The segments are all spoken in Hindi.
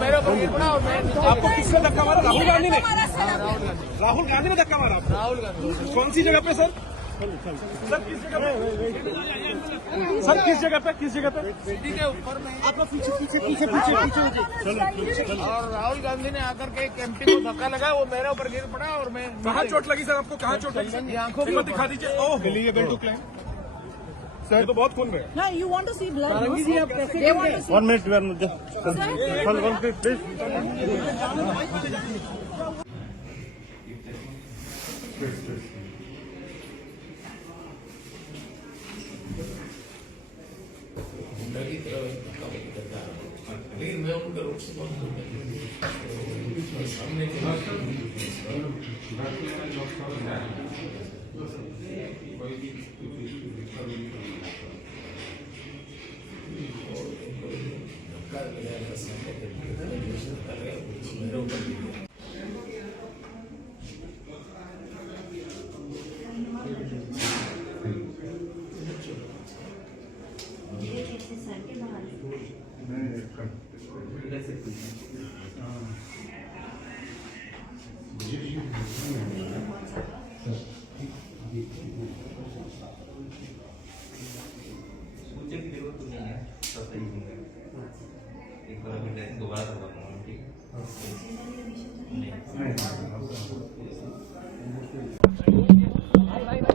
मेरे ऊपर गिर पड़ा और मैं। आपको किसने धक्का मारा? राहुल गांधी ने। राहुल गांधी ने धक्का मारा? राहुल गांधी। कौन सी जगह पे सर? सर किस जगह पे? सर किस जगह पे? किस जगह पे? सिटी के ऊपर में। आप पीछे पीछे पीछे पीछे पीछे। और राहुल गांधी ने आकर के एक एमपी को धक्का लगा, वो मेरे ऊपर गिर पड़ा और मैं। कहाँ चोट लगी सर आपको? कहाँ चोट लगी? आंखों पे दिखा दीजिए। ओह सर तो बहुत खून है। No, you want to see blood? आप कैसे? They want to see. 1 minute, just one please. लेकिन मैं उनका रूप से सामने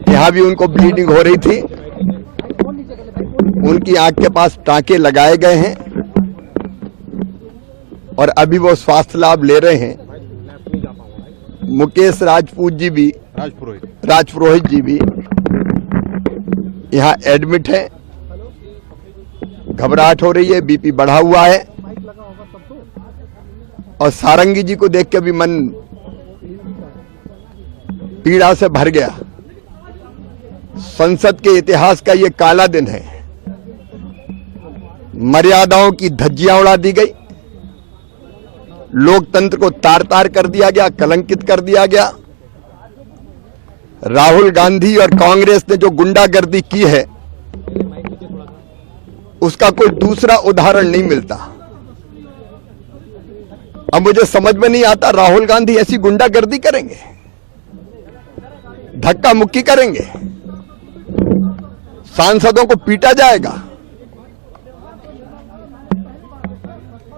यहाँ भी उनको ब्लीडिंग हो रही थी, उनकी आंख के पास टांके लगाए गए हैं और अभी वो स्वास्थ्य लाभ ले रहे हैं। मुकेश राजपूत जी भी, राजपुरोहित जी भी यहाँ एडमिट है। घबराहट हो रही है, बीपी बढ़ा हुआ है और सारंगी जी को देख के भी मन पीड़ा से भर गया। संसद के इतिहास का ये काला दिन है। मर्यादाओं की धज्जियां उड़ा दी गई, लोकतंत्र को तार तार कर दिया गया, कलंकित कर दिया गया। राहुल गांधी और कांग्रेस ने जो गुंडागर्दी की है उसका कोई दूसरा उदाहरण नहीं मिलता। अब मुझे समझ में नहीं आता, राहुल गांधी ऐसी गुंडागर्दी करेंगे, धक्का मुक्की करेंगे, सांसदों को पीटा जाएगा?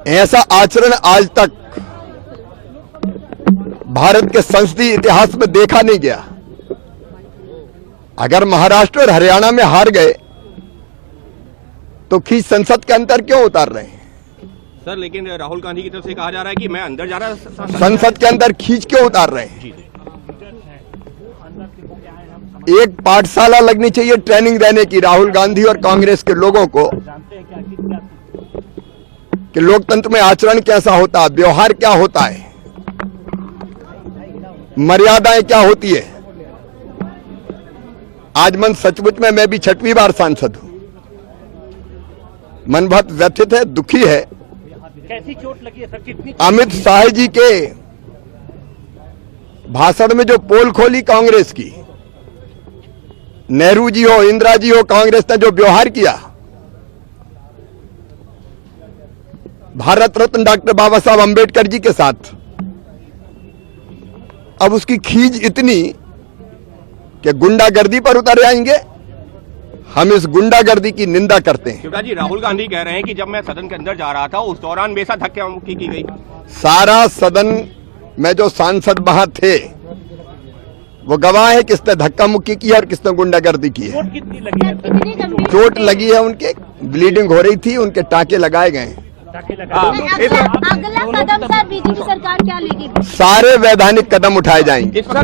ऐसा आचरण आज तक भारत के संसदीय इतिहास में देखा नहीं गया। अगर महाराष्ट्र और हरियाणा में हार गए तो खींच संसद के अंदर क्यों उतार रहे हैं? सर लेकिन राहुल गांधी की तरफ से कहा जा रहा है कि मैं अंदर जा रहा, संसद के अंदर खींच क्यों उतार रहे हैं? एक पाठशाला लगनी चाहिए ट्रेनिंग देने की राहुल गांधी और कांग्रेस के लोगों को कि लोकतंत्र में आचरण कैसा होता है, व्यवहार क्या होता है, मर्यादाएं क्या होती है। आज मन सचमुच में, मैं भी 6वीं बार सांसद हूं, मन बहुत व्यथित है, दुखी है। कैसी चोट लगी है सर? कितनी? अमित शाह जी के भाषण में जो पोल खोली कांग्रेस की, नेहरू जी हो, इंदिरा जी हो, कांग्रेस ने जो व्यवहार किया, भारत रत्न डॉक्टर बाबा साहब अंबेडकर जी के साथ, अब उसकी खींच इतनी कि गुंडागर्दी पर उतर आएंगे। हम इस गुंडागर्दी की निंदा करते हैं। शिवराज जी, राहुल गांधी कह रहे हैं कि जब मैं सदन के अंदर जा रहा था उस दौरान मेरे साथ धक्का मुक्की की गई। सारा सदन में जो सांसद वहां थे वो गवाह है किसने धक्का मुक्की की है और किसने गुंडागर्दी की है। चोट कितनी लगी है? चोट लगी है, उनके ब्लीडिंग हो रही थी, उनके टांके लगाए गए हैं। अगला कदम सर बीजेपी सरकार क्या लेगी? सारे वैधानिक कदम उठाए जाएंगे। इस वक्त